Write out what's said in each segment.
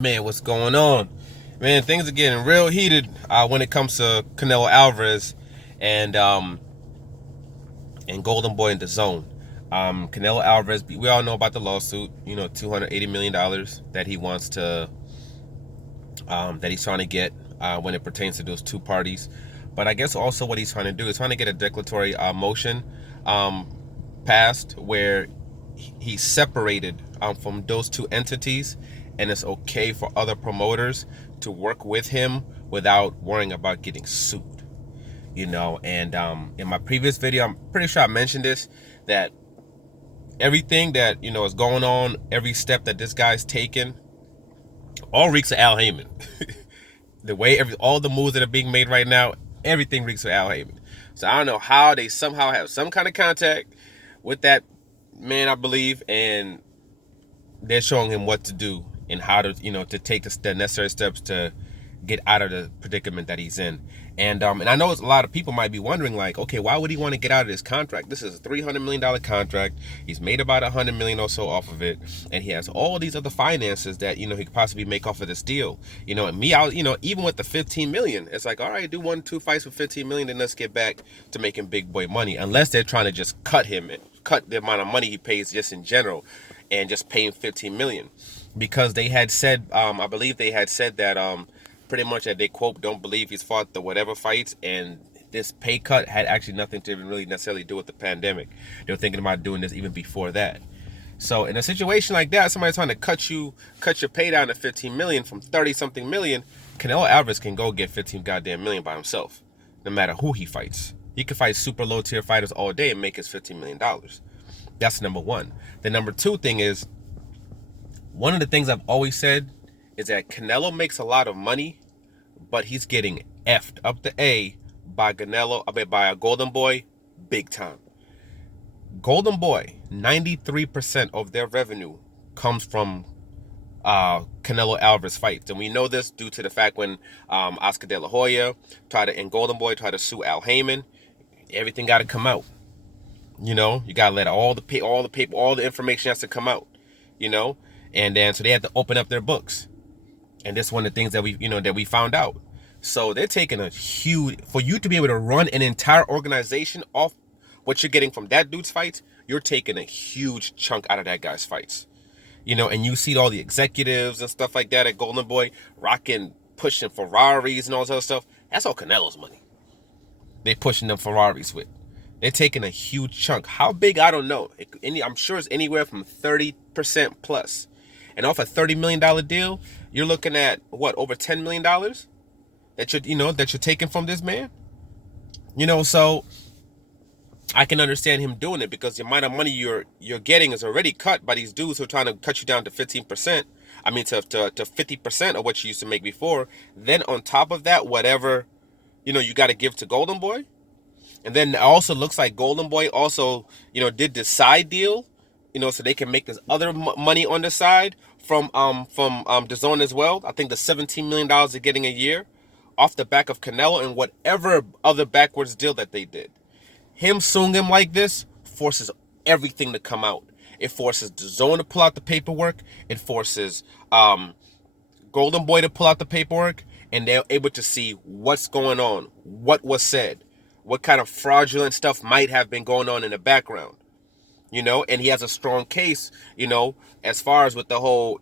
Man, what's going on? Man, things are getting real heated when it comes to Canelo Alvarez and Goldenboy and DZON. Canelo Alvarez, we all know about the lawsuit. $280 million that he wants to that he's trying to get when it pertains to those two parties. But I guess also what he's trying to do is trying to get a declaratory motion passed where he's separated from those two entities, and it's okay for other promoters to work with him without worrying about getting sued. And in my previous video, I'm pretty sure I mentioned this, that everything that is going on, every step that this guy's taken, all reeks of Al Heyman. The way all the moves that are being made right now, everything reeks of Al Heyman. So I don't know how they somehow have some kind of contact with that man, I believe, and they're showing him what to do and how to, to take the necessary steps to get out of the predicament that he's in. And I know a lot of people might be wondering, like, okay, why would he want to get out of this contract? This is a $300 million contract. He's made about $100 million or so off of it, and he has all these other finances that he could possibly make off of this deal. And me, even with the $15 million, it's like, all right, do 1-2 fights for $15 million, then let's get back to making big boy money. Unless they're trying to just cut the amount of money he pays just in general, and just pay him $15 million, because they had said, I believe they had said that pretty much that they, quote, don't believe he's fought the whatever fights, and this pay cut had actually nothing to really necessarily do with the pandemic. They were thinking about doing this even before that. So in a situation like that, somebody trying to cut your pay down to 15 million from 30 something million, Canelo Alvarez can go get 15 goddamn million by himself, no matter who he fights. He can fight super low tier fighters all day and make his $15 million. That's number one. The number two thing is, one of the things I've always said is that Canelo makes a lot of money, but he's getting effed up the A by by a Goldenboy, big time. Goldenboy, 93% of their revenue comes from Canelo Alvarez fights, and we know this due to the fact when Oscar De La Hoya and Goldenboy tried to sue Al Heyman, everything got to come out. You gotta let all the paper, all the information has to come out. And then so they had to open up their books, and this is one of the things that we found out. So they're taking a huge, for you to be able to run an entire organization off what you're getting from that dude's fights, you're taking a huge chunk out of that guy's fights. And you see all the executives and stuff like that at Goldenboy rocking, pushing Ferraris and all this other stuff. That's all Canelo's money. They pushing them Ferraris with. They're taking a huge chunk. How big, I don't know. I'm sure it's anywhere from 30% plus. And off a $30 million deal, you're looking at what, over $10 million that you're taking from this man. So I can understand him doing it, because the amount of money you're getting is already cut by these dudes who are trying to cut you down to 15%. I mean, to 50% of what you used to make before. Then on top of that, whatever you got to give to Goldenboy. And then it also looks like Goldenboy also, did the side deal, so they can make this other money on the side from DZON as well. I think the $17 million they're getting a year off the back of Canelo and whatever other backwards deal that they did. Him suing him like this forces everything to come out. It forces DZON to pull out the paperwork. It forces Goldenboy to pull out the paperwork, and they're able to see what's going on, what was said, what kind of fraudulent stuff might have been going on in the background, and he has a strong case, as far as with the whole,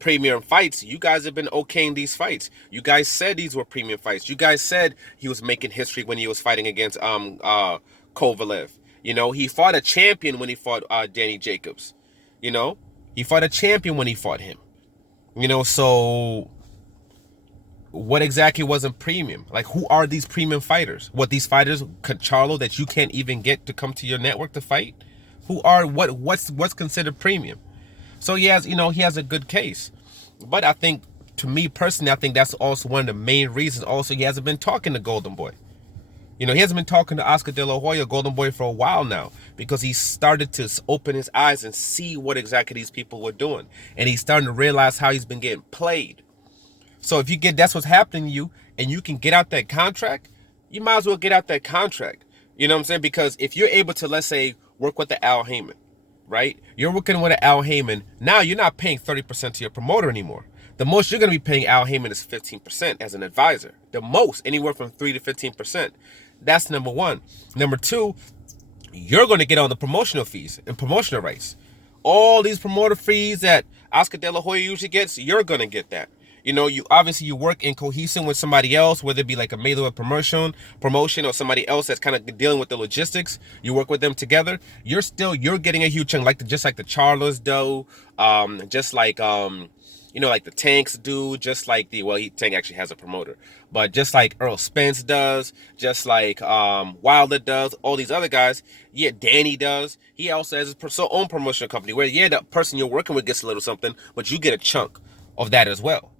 premium fights. You guys have been okaying these fights. You guys said these were premium fights. You guys said he was making history when he was fighting against Kovalev. He fought a champion when he fought Danny Jacobs. He fought a champion when he fought him. So what exactly wasn't premium? Like, who are these premium fighters? What, these fighters, Charlo, that you can't even get to come to your network to fight? Who are, what's considered premium? So he has a good case. But I think, to me personally, I think that's also one of the main reasons also he hasn't been talking to Goldenboy. He hasn't been talking to Oscar De La Hoya, Goldenboy, for a while now, because he started to open his eyes and see what exactly these people were doing. And he's starting to realize how he's been getting played. So if that's what's happening to you, and you can get out that contract, you might as well get out that contract. You know what I'm saying? Because if you're able to, let's say, work with the Al Heyman, right? You're working with an Al Heyman. Now you're not paying 30% to your promoter anymore. The most you're going to be paying Al Heyman is 15% as an advisor. The most, anywhere from 3 to 15%. That's number one. Number two, you're going to get on the promotional fees and promotional rights. All these promoter fees that Oscar De La Hoya usually gets, you're going to get that. You know, you obviously you work in cohesion with somebody else, whether it be like a Mayweather promotion or somebody else that's kind of dealing with the logistics. You work with them together. You're getting a huge chunk, just like the Charlos do, just like like the Tanks do, just like Tank actually has a promoter, but just like Earl Spence does, just like Wilder does, all these other guys. Yeah, Danny does. He also has his own promotional company where the person you're working with gets a little something, but you get a chunk of that as well.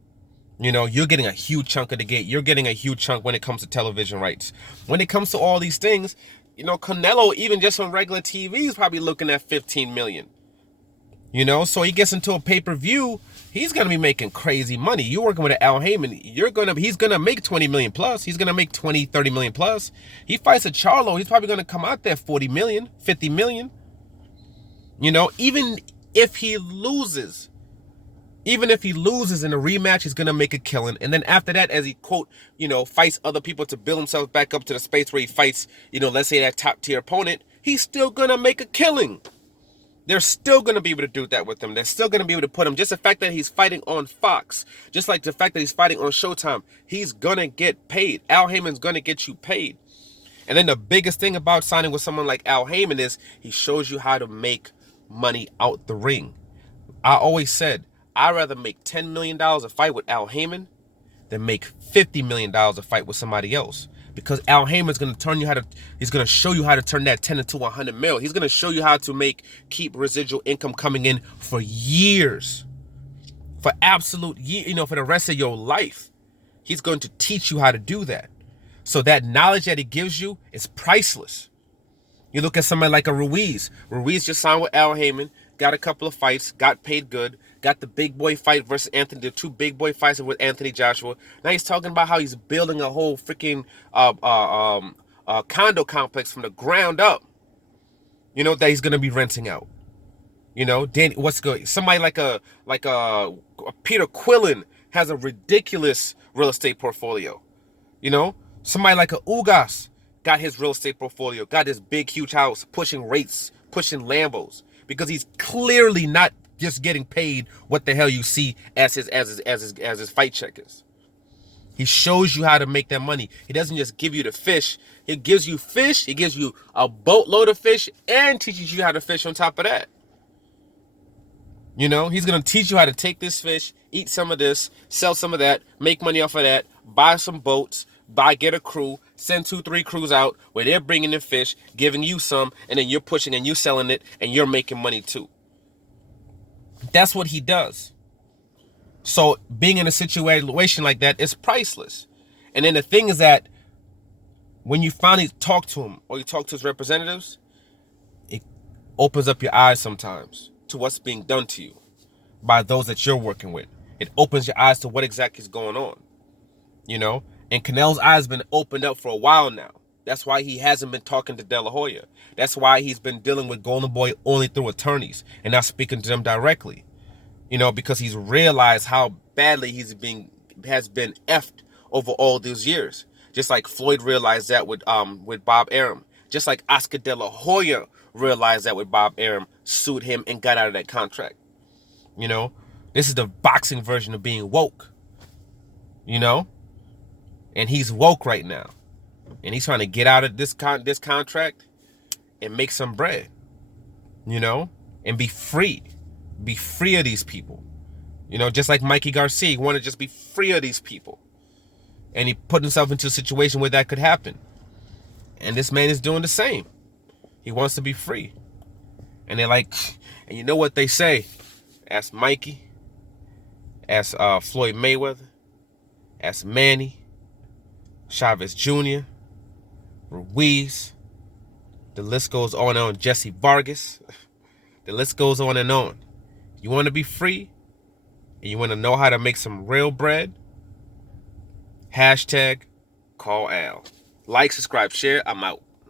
You know, you're getting a huge chunk of the gate. You're getting a huge chunk when it comes to television rights. When it comes to all these things, Canelo, even just on regular TV, is probably looking at 15 million. So he gets into a pay-per-view, he's going to be making crazy money. You're working with an Al Heyman, he's going to make 20 million plus. He's going to make 20, 30 million plus. He fights a Charlo, he's probably going to come out there 40 million, 50 million. Even if he loses in a rematch, he's going to make a killing. And then after that, as he, quote, fights other people to build himself back up to the space where he fights, let's say that top-tier opponent, he's still going to make a killing. They're still going to be able to do that with him. They're still going to be able to put him. Just the fact that he's fighting on Fox, just like the fact that he's fighting on Showtime, he's going to get paid. Al Heyman's going to get you paid. And then the biggest thing about signing with someone like Al Heyman is he shows you how to make money out the ring. I always said, I'd rather make $10 million a fight with Al Heyman than make $50 million a fight with somebody else. Because Al Heyman's going to he's going to show you how to turn that 10 into 100 mil. He's going to show you how to keep residual income coming in for years. For absolute years, for the rest of your life. He's going to teach you how to do that. So that knowledge that he gives you is priceless. You look at somebody like a Ruiz. Ruiz just signed with Al Heyman, got a couple of fights, got paid good, got the big boy fight versus Anthony, the two big boy fights with Anthony Joshua. Now he's talking about how he's building a whole freaking condo complex from the ground up. That he's gonna be renting out. What's good? Somebody like a Peter Quillen has a ridiculous real estate portfolio. Somebody like a Ugas got his real estate portfolio, got this big huge house, pushing rates, pushing Lambos, because he's clearly not just getting paid what the hell you see as his fight check is. He shows you how to make that money. He doesn't just give you the fish. He gives you fish. He gives you a boatload of fish and teaches you how to fish on top of that. He's going to teach you how to take this fish, eat some of this, sell some of that, make money off of that, buy some boats, get a crew, send 2-3 crews out where they're bringing in fish, giving you some, and then you're pushing and you selling it and you're making money too. That's what he does. So being in a situation like that is priceless. And then the thing is that when you finally talk to him or you talk to his representatives, it opens up your eyes sometimes to what's being done to you by those that you're working with. It opens your eyes to what exactly is going on. And Canelo's eyes been opened up for a while now. That's why he hasn't been talking to De La Hoya. That's why he's been dealing with Goldenboy only through attorneys and not speaking to them directly. Because he's realized how badly has been effed over all these years. Just like Floyd realized that with Bob Arum. Just like Oscar De La Hoya realized that with Bob Arum, sued him and got out of that contract. This is the boxing version of being woke. And he's woke right now. And he's trying to get out of this contract and make some bread, and be free. Be free of these people. Just like Mikey Garcia, he wanted to just be free of these people. And he put himself into a situation where that could happen. And this man is doing the same. He wants to be free. And they're like, and you know what they say? Ask Mikey. Ask Floyd Mayweather. Ask Manny. Chavez Jr., Ruiz, the list goes on and on, Jesse Vargas, the list goes on and on. You want to be free, and you want to know how to make some real bread? #call Al. Like, subscribe, share, I'm out.